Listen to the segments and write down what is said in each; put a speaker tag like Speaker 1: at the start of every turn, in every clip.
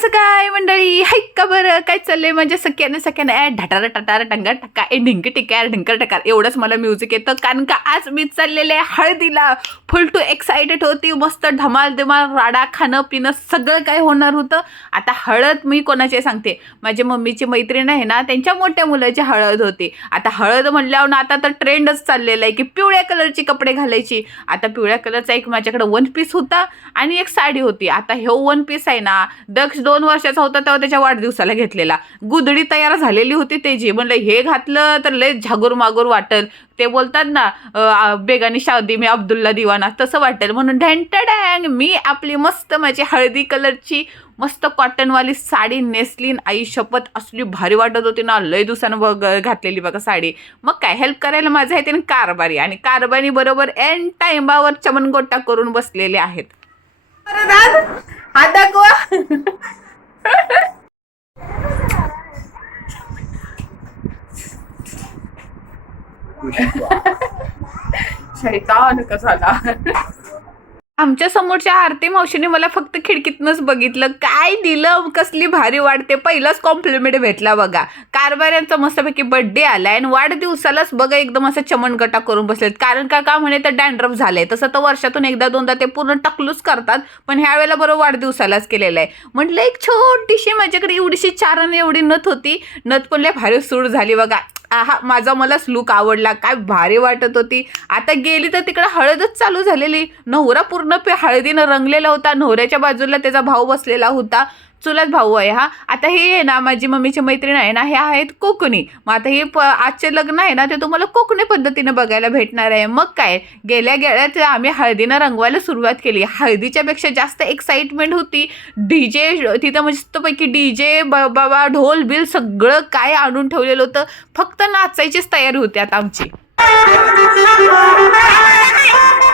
Speaker 1: कसं काय मंडळी? हाय का बरं? काय चाललंय? म्हणजे सख्यानं सख्याने ॲ ढटार टटार टंगा टक्का ए ढिंक टिकार ढिंकर टकार एवढंच मला म्युझिक येतं. कारण का आज मी चाललेले आहे हळदीला. फुल टू एक्सायटेड होती. मस्त धमाल धमाल राडा खाणं पिणं सगळं काय होणार होतं? आता हळद मी कोणाची सांगते? माझ्या मम्मीची मैत्रीण आहे ना त्यांच्या मोठ्या मुलाची हळद होती. आता हळद म्हणल्यावर ना आता तर ट्रेंडच चाललेला आहे की पिवळ्या कलरची कपडे घालायची. आता पिवळ्या कलरचा एक माझ्याकडे वन पीस होता आणि एक साडी होती. आता ह्यो वन पीस आहे ना दक्ष दोन वर्षाचा होता तेव्हा त्याच्या वाढदिवसाला घेतलेला. गुदडी तयार झालेली होती त्याची म्हणलं हे घातलं तर लय झागूर मागूर वाटेल. ते बोलतात ना बेगानी शादी मी अब्दुल्ला दिवाना. तसं वाटेल. म्हणून ढँटडँग मी आपली मस्त माझी हळदी कलरची मस्त कॉटनवाली साडी नेसलीन. आई शपथ असली भारी वाटत होती ना लय दिवसानं बघ घातलेली बघा साडी. मग काय हेल्प करायला माझं आहे त्याने कारभारी. आणि कारभारी बरोबर एन टाइमावर चमनगोटा करून बसलेले आहेत. हात दाखवा शैतान कसाला आमच्या समोरच्या आरती मावशीने मला फक्त खिडकीतनंच बघितलं. काय दिलं? कसली भारी वाटते पहिलाच कॉम्प्लिमेंट भेटला बघा. कारभाऱ्यांचा मस्तपैकी बड्डे आलाय आणि वाढदिवसालाच बघा एकदम असं चमनगटा करून बसलेत. कारण का का म्हणे तर डॅन्ड्रफ झालंय. तसं तर वर्षातून एकदा दोनदा ते पूर्ण टकलूच करतात पण ह्या वेळेला बरोबर वाढदिवसालाच केलेलं आहे म्हटलं एक छोटीशी माझ्याकडे एवढीशी चारण एवढी नथ होती. नथ पण लय भारी सूड झाली बघा. हा माझा मलाच लुक आवडला. काय भारी वाटत होती. आता गेली तर तिकडे हळदच चालू झालेली. नवरा पूर्ण पे हळदीनं रंगलेला होता. नवऱ्याच्या बाजूला त्याचा भाऊ बसलेला होता. चुलत भाऊ आहे हा. आता हे आहे ना माझी मम्मीची मैत्रीण आहे ना हे आहेत कोकणी. मग आता हे प आजचे लग्न आहे ना ते तुम्हाला कोकणी पद्धतीनं बघायला भेटणार आहे. मग काय? गेल्या गेल्यात आम्ही हळदीनं रंगवायला सुरुवात केली. हळदीच्या पेक्षा जास्त एक्साइटमेंट होती. डी जे तिथं मस्तपैकी डी जे बाबा ढोल बिल सगळं काय आणून ठेवलेलं होतं. फक्त नाचायचीच तयारी होती आता आमची.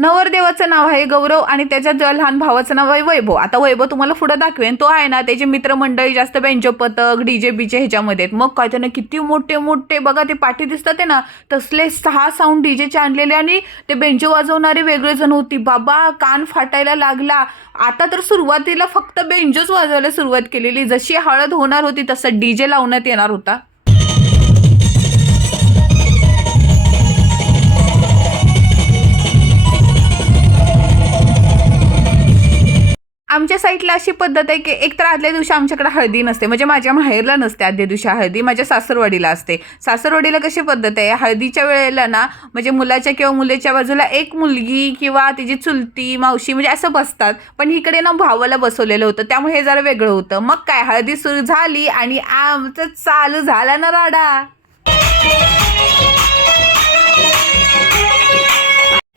Speaker 1: नवरदेवाचं नाव आहे गौरव आणि त्याच्या लहान भावाचं नाव आहे वैभव. आता वैभव तुम्हाला पुढे दाखवेन. तो आहे ना त्याचे मित्रमंडळी जास्त बेंचो पथक डीजे बीजे ह्याच्यामध्ये आहेत. मग काय त्यानं किती मोठे मोठे बघा ते पाठी दिसतात आहे ना तसले सहा साऊंड डीजेचे आणलेले आणि ते बेंजो वाजवणारे वेगळे जण होती. बाबा कान फाटायला लागला. आता तर सुरुवातीला फक्त बेंजोच वाजवायला सुरुवात केलेली. जशी हळद होणार होती तसं डीजे लावण्यात येणार होता. आमच्या साईडला अशी पद्धत आहे की एक तर आदल्या दिवशी आमच्याकडे हळदी नसते म्हणजे माझ्या माहेरला नसते आदल्या दिवशी हळदी माझ्या सासरवाडीला असते. सासरवाडीला कशी पद्धत आहे? हळदीच्या वेळेला ना म्हणजे मुलाच्या किंवा मुलीच्या बाजूला एक मुलगी किंवा तिची चुलती मावशी म्हणजे असं बसतात. पण इकडे ना भावाला बसवलेलं होतं त्यामुळे हे जरा वेगळं होतं. मग काय? हळदी सुरू झाली आणि आमचं चालू झाला ना राडा.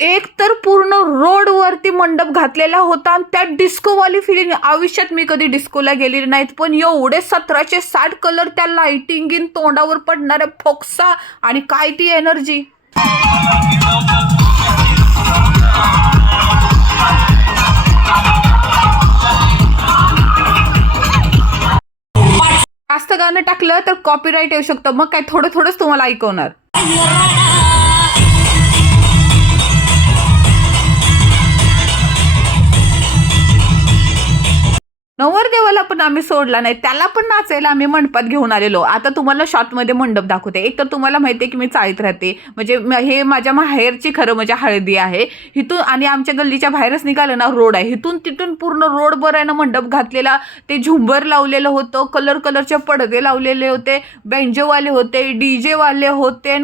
Speaker 1: एक तर पूर्ण रोडवरती मंडप घातलेला होता आणि त्या डिस्कोवाली फिलिंग आयुष्यात मी कधी डिस्कोला गेलेली नाहीत. पण एवढे सतराशे साठ कलर त्या लाइटिंगीन तोंडावर पडणाऱ्या फोक्सा आणि काय ती एनर्जी जास्त गाणं टाकलं तर कॉपीराईट येऊ शकतं. मग काय थोडं थोडंच तुम्हाला ऐकवणार. नवरदेवाला पण आम्ही सोडला नाही. त्याला पण नाचायला आम्ही मंडपात घेऊन आलेलो. आता तुम्हाला शॉर्टमध्ये मंडप दाखवते. एक तर तुम्हाला माहिती आहे की मी चाळीत राहते. म्हणजे हे माझ्या माहेरची खरं म्हणजे हळदी आहे. इथून आणि आमच्या गल्लीच्या बाहेरच निघालं ना रोड आहे. इथून तिथून पूर्ण रोडवर आहे ना मंडप घातलेला. ते झुंबर लावलेलं होतं. कलर कलरचे पडदे लावलेले होते. बेंजोवाले होते डी जेवाले होते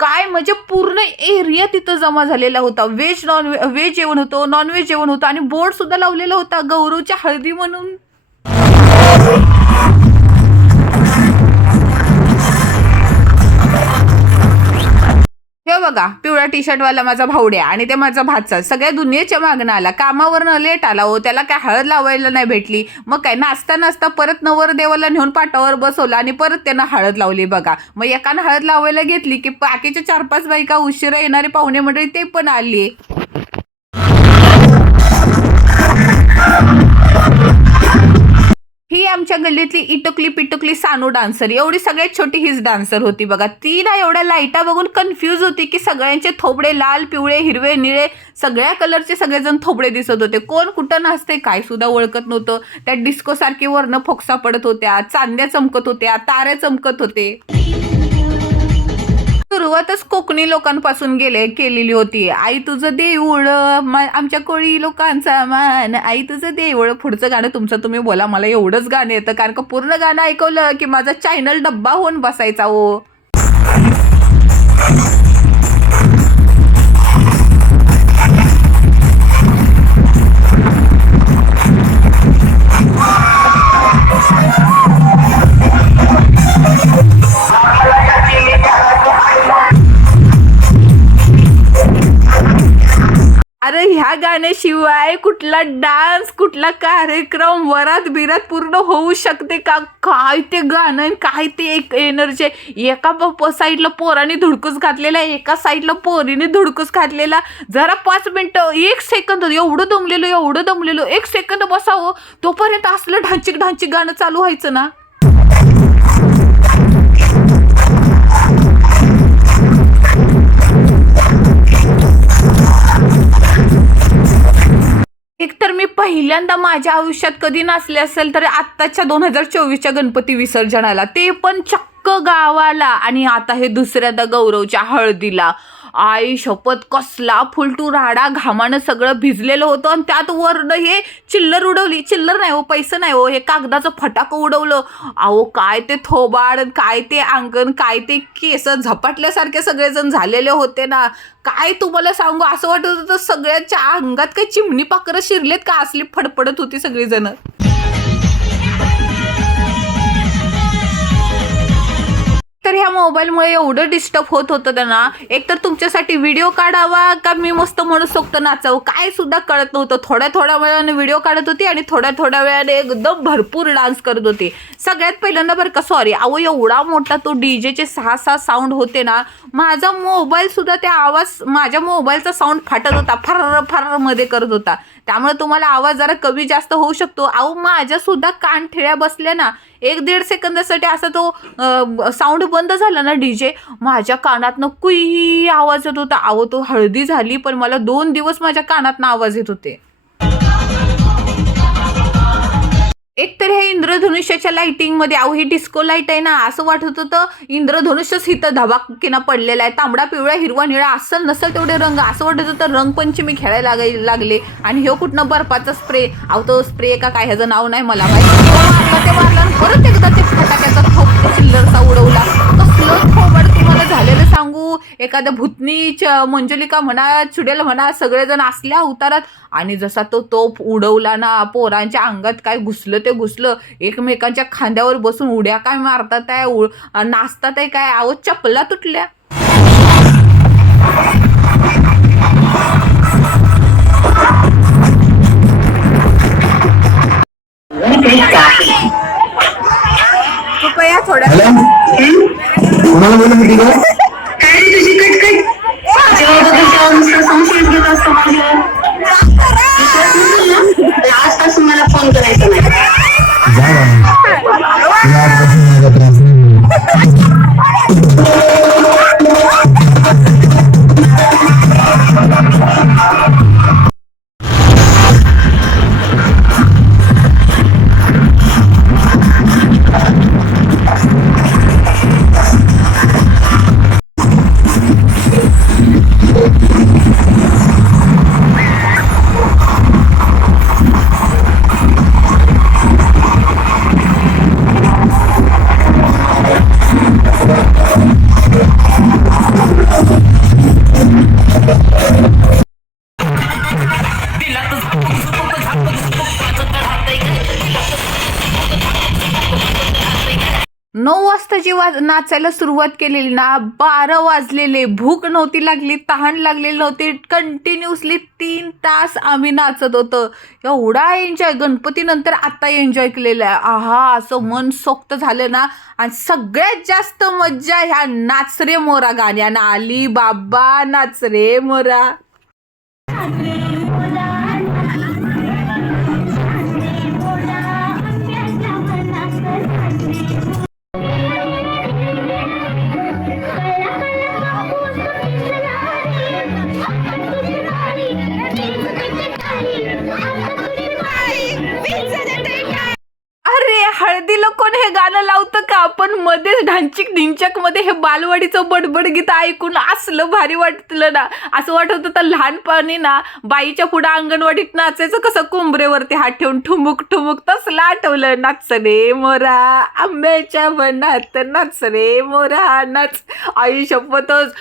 Speaker 1: काय म्हणजे पूर्ण एरिया तिथं जमा झालेला होता. व्हेज नॉन व्हेज जेवण होतं नॉनव्हेज जेवण होतं आणि बोर्ड सुद्धा लावलेला होता गौरवच्या हळदी म्हणून. हे बघा पिवळा टी शर्टवाला माझा भावड्या आणि ते माझा भाचा. सगळ्या दुनियेच्या मागणं आला. कामावरनं लेट आला हो त्याला काय हळद लावायला नाही भेटली. मग काय नाचता नाचता परत नवरदेवाला नेऊन पाटावर बसवलं आणि परत त्यानं हळद लावली बघा. मग एकानं हळद लावायला घेतली की बाकीच्या चार पाच बायका उशिरा येणारे पाहुणे मंडळी ते पण आली. आमच्या गल्लीतली इटकली पिटकली सानू डान्सर एवढी सगळ्यात छोटी हीच डान्सर होती बघा. ती ना एवढ्या लाईटा बघून कन्फ्यूज होती की सगळ्यांचे थोबडे लाल पिवळे हिरवे निळे सगळ्या कलरचे सगळेजण थोबडे दिसत होते. कोण कुठं नसते काय सुद्धा ओळखत नव्हतं. त्या डिस्को वरनं फोक्सा पडत होत्या चांद्या चमकत होत्या ताऱ्या चमकत होते. सुरुवातच कोकणी लोकांपासून गेले केलेली होती. आई तुझं देऊळ आमच्या कोळी लोकांचा मान. आई तुझं देऊळ पुढचं गाणं तुमचं तुम्ही बोला मला एवढंच गाणं येतं. कारण का पूर्ण गाणं ऐकवलं की माझा चॅनल डब्बा होऊन बसायचा हो ह्या गाण्याशिवाय कुठला डान्स कुठला कार्यक्रम वरात बिरात पूर्ण होऊ शकते का? काय ते गाणं काय ते एक एनर्जी एका प- साईडला पोराने धुडकूस घातलेला एका साईडला पोरीने धुडकूस घातलेला. जरा पाच मिनटं एक सेकंद एवढं दमलेलो एवढं दमलेलो एक सेकंद बसावं. तोपर्यंत असलं ढांचिक ढांचिक गाणं चालू व्हायचं ना? एकतर मी पहिल्यांदा माझ्या आयुष्यात कधी नाचले असेल तर आत्ताच्या दोन हजार चोवीसच्या गणपती विसर्जनाला. ते पण चक्क गावाला आणि आता हे दुसऱ्यांदा गौरवच्या हळदीला. आई शपथ कसला फुलटू राडा घामानं सगळं भिजलेलं होतं आणि त्यात वरनं हे चिल्लर उडवली. चिल्लर नाही हो पैसे नाही हो हे कागदाचं फटाकं उडवलं. अहो काय ते थोबाड काय ते अंगण काय ते केस झपाटल्यासारखे सगळेजण झालेले होते ना. काय तुम्हाला सांगू असं वाटत होतं सगळ्यांच्या अंगात काही चिमणी पाखरं शिरलेत का? असली फडफडत होती सगळीजणं. तर ह्या मोबाईलमुळे एवढं डिस्टर्ब होत होतं त्यांना. एक तर तुमच्यासाठी व्हिडिओ काढावा का मी मस्त मनसोक्त नाचावं? काय सुद्धा कळत नव्हतं. थोड्या थोड्या वेळाने व्हिडिओ काढत होती आणि थोड्या थोड्या वेळाने एकदम भरपूर डान्स करत होती. सगळ्यात पहिल्यांदा बरं का सॉरी अहो एवढा मोठा तो डी जेचे सहा सहा साऊंड होते ना माझा मोबाईलसुद्धा त्या आवाज माझ्या मोबाईलचा साऊंड फाटत होता. फर फरमध्ये करत होता. त्यामुळे तुम्हाला आवाज जरा कमी जास्त होऊ शकतो. अहो माझ्यासुद्धा कान ठेळ्या बसल्या ना एक दीड सेकंदासाठी असा तो साऊंड बंद झाला ना डी जे माझ्या कानातनं कुई आवाज येत होता. अहो तो हळदी झाली पण मला दोन दिवस माझ्या कानातनं आवाज येत होते. एक तर हे इंद्रधनुष्याच्या लाईटिंगमध्ये अहो ही डिस्को लाइट आहे ना. असं वाटत होतं. इंद्रधनुष्यच इथं धबाकीनं पडलेला आहे. तांबडा पिवळा हिरवा निळा असं नसेल तेवढे रंग. असं वाटत होतं रंगपंचमी खेळायला लागाय- लागले. आणि हे कुठनं बर्फाचा स्प्रे अहो तो स्प्रे का काय? ह्याचं नाव नाही मला माहिती. ते मारला परत एकदा ते फटाक्याचा थोप चिल्लरचा उडवला. तो स्लो तुम्हाला सांगू एखाद्या भूतनी च- मंजुलिका म्हणा चुडेल म्हणा सगळेजण असल्या उतारात आणि जसा तो तोप उडवला ना पोरांच्या अंगात काय घुसलं ते घुसलं एकमेकांच्या खांद्यावर बसून उड्या काय मारतात आहे उ- नाचतात आहे काय आहो चपला तुटल्या. कृपया थोड्या
Speaker 2: काय रे तुझी कटकट? जेव्हा बघेल तेव्हा नुसतं संशयच घेत असतो माझ्यावर. आजपासून मला फोन करायचा नाही.
Speaker 1: नऊ वाजता जेव्हा नाचायला सुरुवात केलेली ना बारा वाजलेले भूक नव्हती लागली तहान लागलेली नव्हती कंटिन्युअसली तीन तास आम्ही नाचत होतो. एवढा एन्जॉय गणपतीनंतर आत्ता आता एन्जॉय केलेला आहे. आहा असं मन सोक्त झालं ना आणि सगळ्यात जास्त मज्जा ह्या नाचरे मोरा गाण्यानं. आली बाबा नाचरे मोरा. ढांचिक ढिंचकमध्ये हे बालवाडीचं बडबड गीत ऐकून असलं भारी वाटलं ना. असं वाटत होतं लहानपणी ना बाईच्या पुढे अंगणवाडीत नाचायचं कसं कोंबरेवरती हात ठेवून ठुमुक ठुमुक तसलं आठवलं. नाच रे मोरा आंब्याच्या वनात नाच रे मोरा नाच. आई शपथच.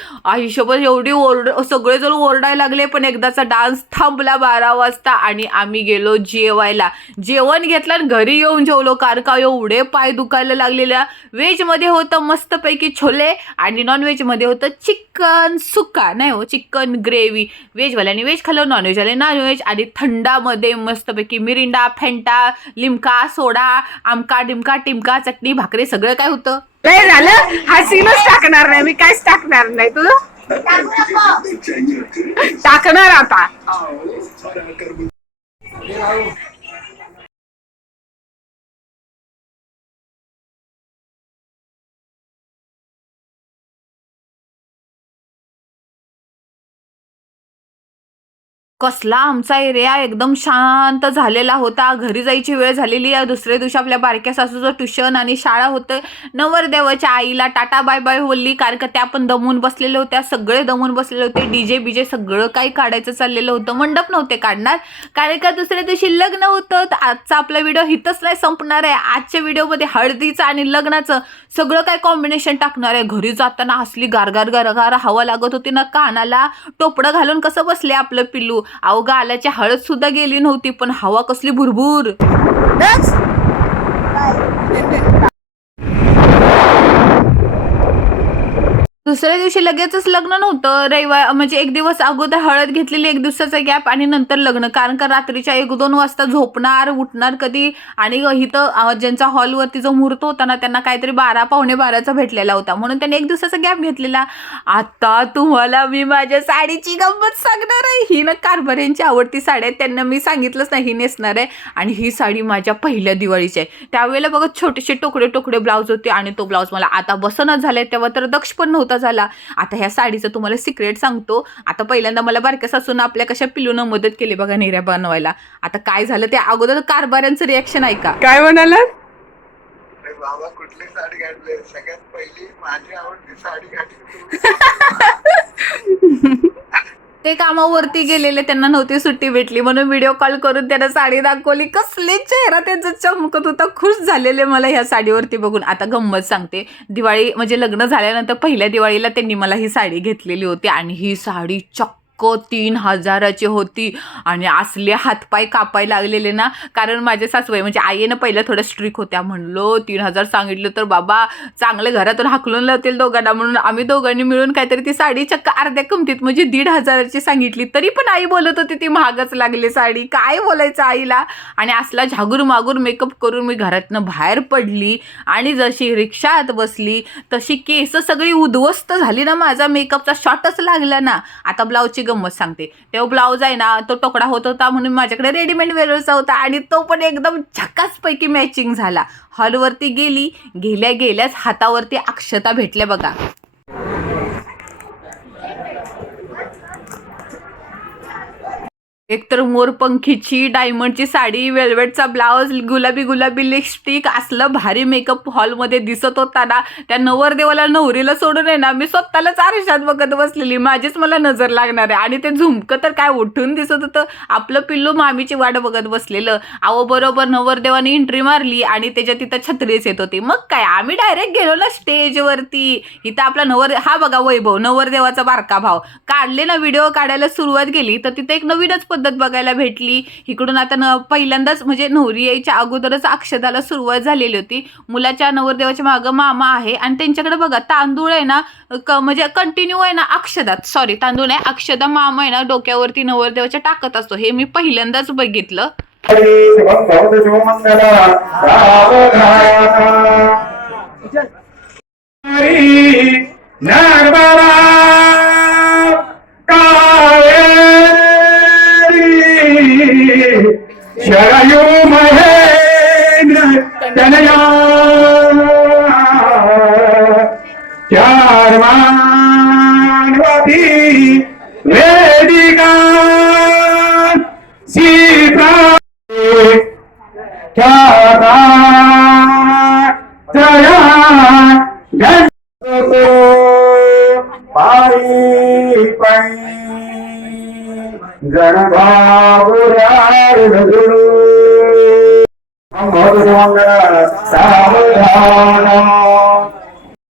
Speaker 1: एवढी ओरड सगळेजण ओरडायला लागले पण एकदाचा डान्स थांबला बारा वाजता आणि आम्ही गेलो जेवायला. जेवण घेतलं आणि घरी येऊन जेवलो. कारण का एवढे पाय दुखायला लागलेल्या. व्हेजमध्ये होत मस्तपैकी छोले आणि नॉनव्हेजमध्ये होतं चिकन सुका नाही हो? चिकन ग्रेव्ही व्हेजवाल्याने व्हेज खाल्लं नॉनव्हेजवाले नॉनव्हेज आणि थंडामध्ये मस्तपैकी मिरिंडा फेंटा लिमका सोडा आमका डिमका टिमका चटणी भाकरी सगळं काय होतं?
Speaker 3: नाही झालं? हा सीनच टाकणार नाही. मी काहीच टाकणार नाही. तुझं? टाकणार आता.
Speaker 1: कसला आमचा एरिया एकदम शांत झालेला होता. घरी जायची वेळ झालेली आहे. दुसऱ्या दिवशी आपल्या बारक्या सासूचं ट्युशन आणि शाळा होतं. नवरदेवाच्या आईला टाटा बाय बाय बोलली. कारण का त्या पण दमून बसलेल्या होत्या. सगळे दमून बसलेले होते. डीजे बीजे सगळं काही काढायचं चाललेलं होतं. मंडप नव्हते काढणार. कारण का दुसऱ्या दिवशी लग्न होतं. तर आजचा आपला व्हिडिओ हिथंच नाही संपणार आहे. आजच्या व्हिडिओमध्ये हळदीचं आणि लग्नाचं सगळं काय कॉम्बिनेशन टाकणार आहे. घरी जाताना असली गारगार गारगार हवा लागत होती ना कानाला. टोपडं घालून कसं बसले आपलं पिल्लू? अहो गालाची हळद सुद्धा गेली नव्हती पण हवा कसली भुरभुर. दुसऱ्या दिवशी लगेचच लग्न नव्हतं. रविवार म्हणजे एक दिवस अगोदर हळद घेतलेली एक दिवसाचा गॅप आणि नंतर लग्न. कारण का रात्रीच्या एक दोन वाजता झोपणार उठणार कधी? आणि इथं ज्यांचा हॉलवरती जो मुहूर्त होता ना त्यांना काहीतरी बारा पावणे बाराचा भेटलेला होता. म्हणून त्यांनी एक दिवसाचा गॅप घेतलेला. आता तुम्हाला मी माझ्या साडीची गंमत सांगणार आहे. ही ना कारभार्यांची आवडती साडी आहे. त्यांना मी सांगितलंच नाही ही नेसणार आहे. आणि ही साडी माझ्या पहिल्या दिवाळीची आहे. त्यावेळेला बघा छोटेसे टोकडे टोकडे ब्लाऊज होते आणि तो ब्लाऊज मला आता बसनच झालाय. तेव्हा तर दक्ष पण नव्हता झाला. आता ह्या साडीचं तुम्हाला सिक्रेट सांगतो. आता पहिल्यांदा मला बारक्या सासून आपल्या कशा पिलूनं मदत केली बघा निर्या बनवायला. आता काय झालं ते अगोदर कारभाऱ्यांचं रिॲक्शन ऐका.
Speaker 3: काय म्हणाला
Speaker 4: अरे बाबा कुठली साडी घातली? सगळ्यात पहिली माझी आवडती साडी घातली.
Speaker 1: ते कामावरती गेलेले त्यांना नव्हती सुट्टी भेटली. म्हणून व्हिडिओ कॉल करून त्यांना साडी दाखवली. कसले चेहरा त्यांचा चमकत होता. खुश झालेले मला ह्या साडीवरती बघून. आता गंमत सांगते. दिवाळी म्हणजे लग्न झाल्यानंतर पहिल्या दिवाळीला त्यांनी मला ही साडी घेतलेली होती. आणि ही साडी चक्क तीन हजाराची होती. आणि असले हातपाय कापाय लागलेले ना कारण माझे सासूबाई म्हणजे आईनं पहिलं थोडं स्ट्रिक होत्या. म्हणलो तीन हजार सांगितलं तर बाबा चांगले घरातून हाकलून लावतील दोघांना. म्हणून आम्ही दोघांनी मिळून काहीतरी ती साडी चक्क अर्ध्या किमतीत म्हणजे दीड हजाराची सांगितली. तरी पण आई बोलत होती ती महागच लागली साडी. काय बोलायचं आईला? आणि असला झागूर मागूर मेकअप करून मी घरातनं बाहेर पडली. आणि जशी रिक्षात बसली तशी केस सगळी उद्ध्वस्त झाली ना माझा मेकअपचा शॉटच लागला ना. आता ब्लाऊजची गंमत सांगते. तो ब्लाऊज आहे ना तो टोकडा होत होता म्हणून माझ्याकडे रेडीमेड वेअरचा होता आणि तो पण एकदम झकासपैकी मॅचिंग झाला. हॉलवरती गेली गेल्या गेल्याच हातावरती अक्षता भेटल्या बघा. एकतर मोरपंखीची डायमंडची साडी वेल्वेटचा ब्लाऊज गुलाबी गुलाबी लिपस्टिक असलं भारी मेकअप हॉलमध्ये दिसत होता ना त्या नवरदेवाला नवरीला सोडून आहे ना मी स्वतःलाच आरशात बघत बसलेली. माझीच मला नजर लागणार आहे. आणि ते झुमकं तर काय उठून दिसत होतं. आपलं पिल्लू मामीची वाट बघत बसलेलं. आवो बरोबर नवरदेवाने एंट्री मारली आणि त्याच्या तिथं छत्रीच येत होती. मग काय आम्ही डायरेक्ट गेलो ना स्टेजवरती इथं आपला नवर हा बघा वैभव नवरदेवाचा बारका भाव. काढले ना व्हिडिओ काढायला सुरुवात केली तर तिथे एक नवीनच पद्धत बघायला भेटली. इकडून आता न पहिल्यांदाच म्हणजे नवरी यायच्या अगोदरच अक्षदाला सुरुवात झालेली होती. मुलाच्या नवरदेवाच्या मागं मामा आहे आणि त्यांच्याकडे बघा तांदूळ आहे ना क म्हणजे कंटिन्यू आहे ना अक्षदात. सॉरी तांदूळ नाही अक्षदा मामा आहे ना डोक्यावरती नवरदेवाच्या टाकत असतो. हे मी पहिल्यांदाच बघितलं.
Speaker 5: शिवम
Speaker 6: గణభావురారుడు మధురంగ సావధానం.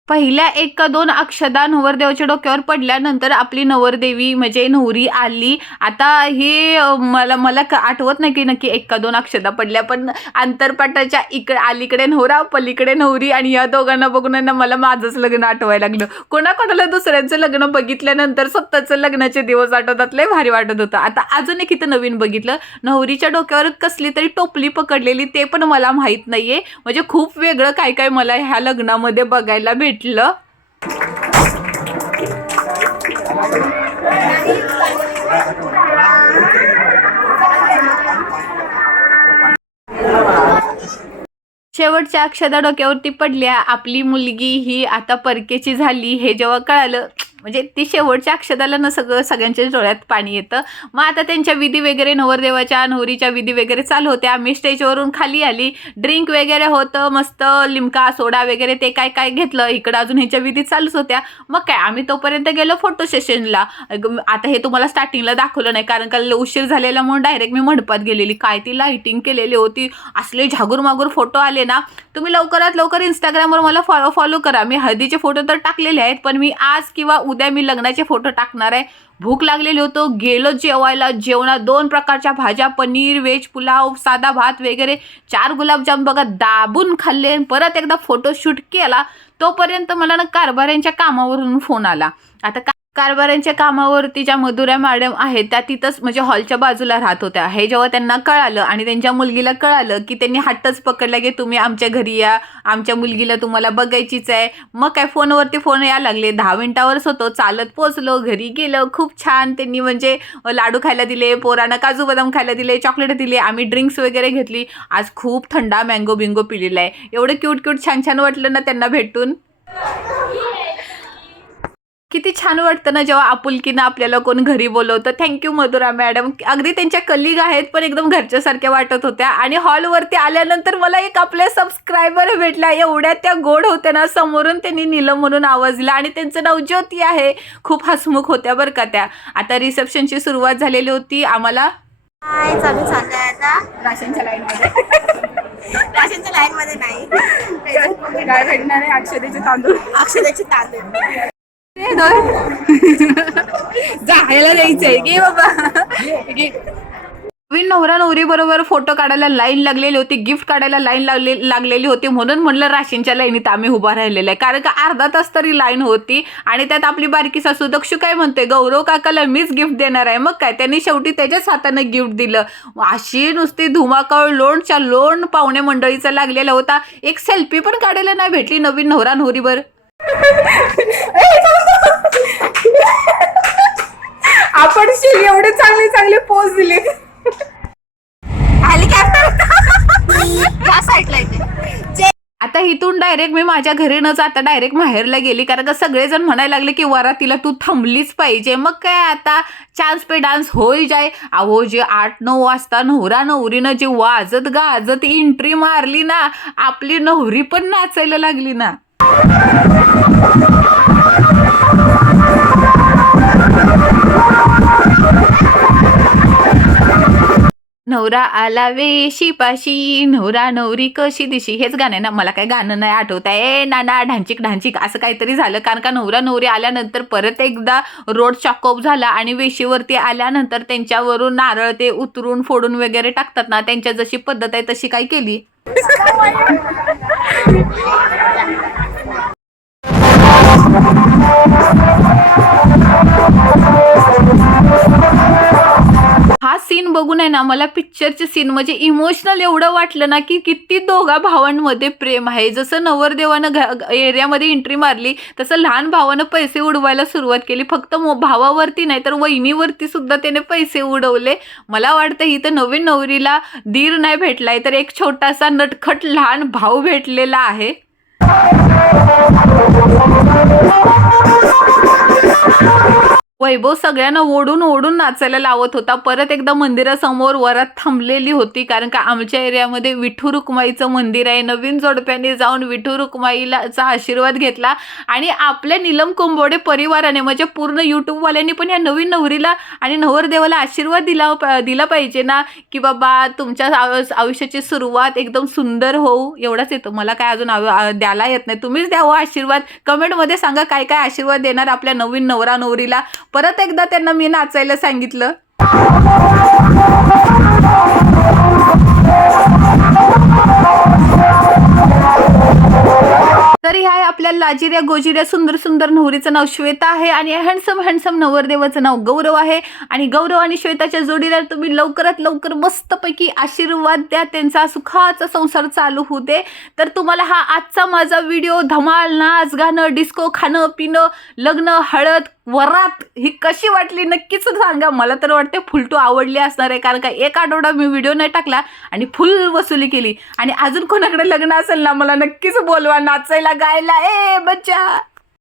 Speaker 1: पहिल्या एक का दोन अक्षदा नवरदेवाच्या डोक्यावर पडल्यानंतर आपली नवरदेवी म्हणजे नवरी आली. आता हे मला मला क- आठवत नाही की नक्की एक का दोन अक्षदा पडल्या पण आंतरपाटाच्या इकडे अलीकडे नवरा पलीकडे नवरी आणि या दोघांना बघून ना मला माझंच लग्न आठवायला लागलं. कोणाकोणाला दुसऱ्यांचं लग्न बघितल्यानंतर स्वतःचं लग्नाचे दिवस आठवतात लय भारी वाटत होतं. आता अजून एक इथं नवीन बघितलं. नवरीच्या डोक्यावर कसली तरी टोपली पकडलेली ते पण मला माहीत नाहीये. म्हणजे खूप वेगळं काय काय मला ह्या लग्नामध्ये बघायला भेटलं शेवटच्या अक्षदा डोक्यावरती पडल्या. आपली मुलगी ही आता परकेची झाली हे जेव्हा कळालं म्हणजे ती शेवटच्या अक्षताला न सगळं सगळ्यांच्या डोळ्यात पाणी येतं. मग आता त्यांच्या विधी वगैरे नवरदेवाच्या नवरीच्या विधी वगैरे चालू होत्या. आम्ही स्टेजवरून खाली आली. ड्रिंक वगैरे होतं मस्त लिमका सोडा वगैरे ते काय काय घेतलं. इकडं अजून ह्याच्या विधी चालूच होत्या. मग काय आम्ही तोपर्यंत गेलो फोटो सेशनला. आता हे तुम्हाला स्टार्टिंगला दाखवलं नाही कारण का उशीर झालेल्यामुळे डायरेक्ट मी मंडपात गेलेली. काय ती लाईटिंग केलेली होती. असले झागूर मागूर फोटो आले ना तुम्ही लवकरात लवकर इंस्टाग्रामवर मला फॉलो फॉलो करा. मी हळदीचे फोटो तर टाकलेले आहेत पण मी आज किंवा उद्या मी लग्नाचे फोटो टाकणार आहे. भूक लागलेली होतो गेलो जेवायला. जेवणात दोन प्रकारच्या भाज्या पनीर व्हेज पुलाव साधा भात वगैरे चार गुलाबजाम बघा दाबून खाल्ले. परत एकदा फोटोशूट केला तोपर्यंत मला ना कारभाऱ्यांच्या कामावरून फोन आला. आता का कारभारांच्या कामावरती ज्या मधुरा मॅडम आहेत त्या तिथंच म्हणजे हॉलच्या बाजूला राहत होत्या. हे जेव्हा त्यांना कळालं आणि त्यांच्या मुलगीला कळालं की त्यांनी हट्टच पकडला की तुम्ही आमच्या घरी या आमच्या मुलगीला तुम्हाला बघायचीच आहे. मग काय फोनवरती फोन यायला लागले. दहा मिनिटावरच होतो. चालत पोचलो घरी गेलो. खूप छान त्यांनी म्हणजे लाडू खायला दिले पोरांना काजू बदाम खायला दिले चॉकलेट दिले. आम्ही ड्रिंक्स वगैरे घेतली. आज खूप थंडा मँगो बिंगो पिलेला आहे. एवढं क्यूट क्यूट छान छान वाटलं ना त्यांना भेटून. किती छान वाटतं ना जेव्हा आपुलकीनं आपल्याला कोण घरी बोलवतं. Thank you Madhura madam. अगदी त्यांच्या कलिग आहेत पण एकदम घरच्यासारख्या वाटत होत्या. आणि हॉलवरती आल्यानंतर मला एक आपल्या सबस्क्रायबर भेटल्या एवढ्या त्या गोड होत्या ना समोरून त्यांनी नीलम म्हणून आवाज दिला. आणि त्यांचं नाव ज्योती आहे. खूप हसमुख होत्या बरं का त्या. आता रिसेप्शनची सुरुवात झालेली होती. आम्हाला राशनच्या लाईनमध्ये
Speaker 7: राशनच्या लाईन मध्ये. नाही.
Speaker 3: काय भेटणार आहे? अक्षरेचे तांदूळ.
Speaker 7: अक्षराचे तांदूळ.
Speaker 1: जा जायला द्यायचंय घे बाबा? घे नवीन नवरा नवरी बरोबर फोटो काढायला लाईन लागलेली होती गिफ्ट काढायला लाईन लागले लागलेली होती म्हणून म्हणलं राशींच्या लाईनीत आम्ही उभा राहिलेलं आहे. कारण का अर्धा तास तरी लाईन होती आणि त्यात आपली बारकी सासू दक्षू काय म्हणते गौरव काकाला मीच गिफ्ट देणार आहे. मग काय त्यांनी शेवटी त्याच्याच हाताने गिफ्ट दिलं. अशी नुसती धुमाकळ लोणच्या लोण पाहुणे मंडळीचा लागलेला होता. एक सेल्फी पण काढायला नाही भेटली नवीन नवरा नवरीवर.
Speaker 3: आपण शिल एवढे चांगले चांगले पोज दिले.
Speaker 1: आता इथून डायरेक्ट मी माझ्या घरी न जाता डायरेक्ट माहेरला गेली कारण का सगळेजण म्हणायला लागले की वरातीला तू थांबलीच पाहिजे. मग काय आता? चान्स पे डान्स होई जाय. अहो जे आठ नऊ वाजता नवरा नवरीनं जे वाजत गाजत एंट्री मारली ना आपली नवरी पण नाचायला लागली ना. नवरा आला वेशी पाशी नवरा नवरी कशी दिशी? हेच गाणं आहे ना मला काय गाणं नाही आठवत आहे. नाना ढांचिक ढांचिक असं काहीतरी झालं. कारण का नवरा नवरी आल्यानंतर परत एकदा रोड चॉकअप झाला आणि वेशीवरती आल्यानंतर त्यांच्यावरून नारळ ते उतरून फोडून वगैरे टाकतात ना त्यांच्या जशी पद्धत आहे तशी काय केली. हा सीन बघून आहे ना मला पिक्चरचे सीन म्हणजे इमोशनल एवढं वाटलं ना की किती दोघा भावांमध्ये प्रेम आहे. जसं नवरदेवानं घ एरियामध्ये एंट्री मारली तसं लहान भावानं पैसे उडवायला सुरुवात केली. फक्त मो भावावरती नाही तर वहिनीवरती सुद्धा त्याने पैसे उडवले. मला वाटतं ही तर नवीन नवरीला दीर नाही भेटलाय तर एक छोटासा नटखट लहान भाऊ भेटलेला आहे. वैभव सगळ्यांना ओढून ओढून नाचायला लावत होता. परत एकदा मंदिरासमोर वरात थांबलेली होती कारण का आमच्या एरियामध्ये विठू रुक्माईचं मंदिर आहे. नवीन जोडप्याने जाऊन विठू रुक्माईलाचा आशीर्वाद घेतला आणि आपल्या नीलम कुंभोडे परिवाराने म्हणजे पूर्ण यूट्यूबवाल्यांनी पण या नवीन नवरीला आणि नवरदेवाला आशीर्वाद दिला दिला पाहिजे ना की बाबा तुमच्या आयुष्याची सुरुवात एकदम सुंदर होऊ. एवढाच येतो. मला काय अजून आ- द्यायला येत नाही. तुम्हीच द्यावं हो आशीर्वाद. कमेंटमध्ये सांगा काय काय आशीर्वाद देणार आपल्या नवीन नवरा नवरीला परत एकदा त्यांना मी नाचायला सांगितलं. तरी ह्या आपल्या लाजिऱ्या गोजिऱ्या सुंदर सुंदर नवरीचं नाव श्वेता आहे आणि हँडसम हँडसम नवरदेवाचं नाव गौरव आहे. आणि गौरव आणि श्वेताच्या जोडीला तुम्ही लवकरात लवकर मस्तपैकी आशीर्वाद द्या. त्यांचा सुखाचा संसार चालू होऊ दे तर तुम्हाला हा आजचा माझा व्हिडिओ धमाल नाच गाणं डिस्को खाणं पिणं लग्न हळद वरात ही कशी वाटली नक्कीच सांगा. मला तर वाटते फुलटू आवडली असणार आहे. कारण का एक आठवडा मी व्हिडिओ नाही टाकला आणि फुल वसुली केली. आणि अजून कोणाकडे लग्न असेल ना मला नक्कीच बोलवा. नाचायला गायला ए बच्चा!